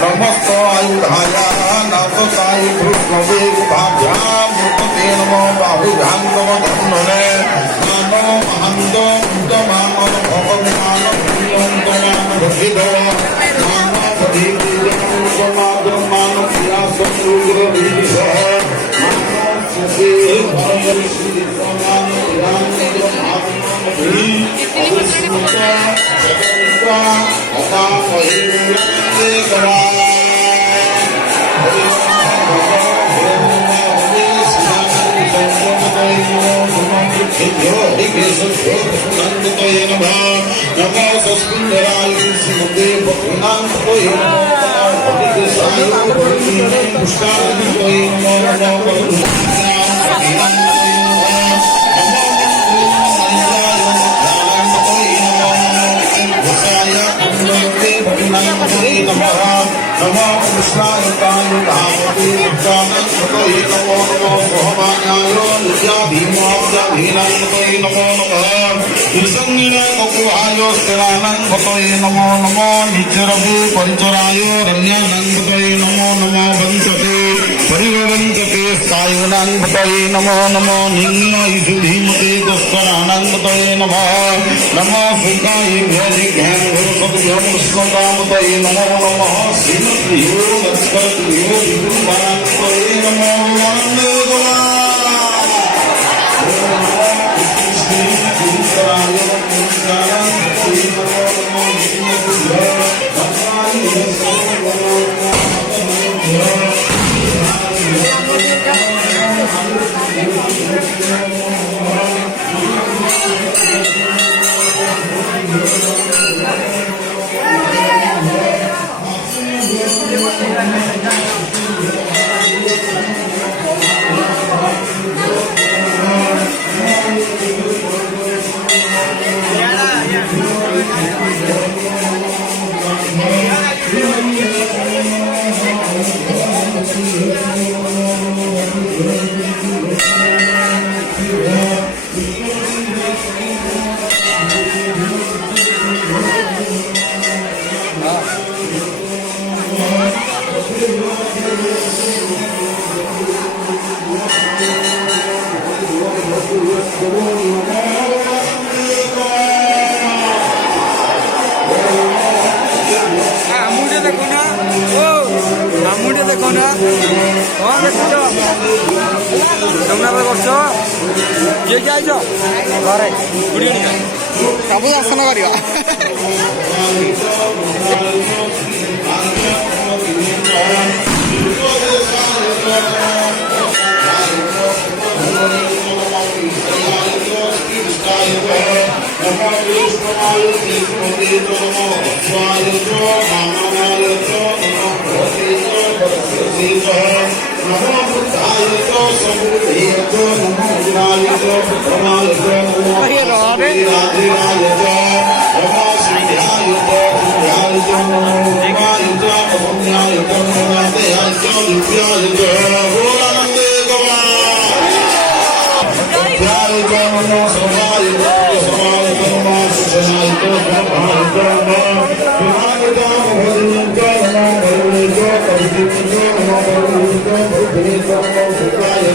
नमस्त आयुधाय नाथसाय कृष्णवे भाभ्यां मूर्तते नमो बाहुभ्यां नमो धन्वने नमो महन्तो मुक्तमानव भगवान प्रियंतमान रथिदो नमो पदीपीजं समागमान व्यासं रुद्रवीसः नमो सुखे भरयश्री समान ध्यानं भावनामहि अविस्मृता सदन्ता अता महिम्ने गवा नमो कृष्णाय कायुधामते विद्यानंदये नमो नमो सोहमान्याय नित्याधीमाब्जाधीनाय नमो नमः त्रिसंगिण ककुहाय स्थिरानंदये नमो नमो नित्यरवि परिचराय रण्यानंदये नमो नमो वंशते परिवंशते स्थायुनानंदये नमो नमो निन्नायु धीमते दुष्करानंदये नमः नमो सुखाय भ्यजिघ्यां गुरुसद्भ्यं विष्णुकामतये नमो नमः श्रीमद्यो लक्ष्मणयो विष्णुकामतये नमो वन्दे ସବୁ ଦର୍ଶନ କରିବା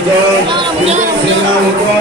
Jai Namo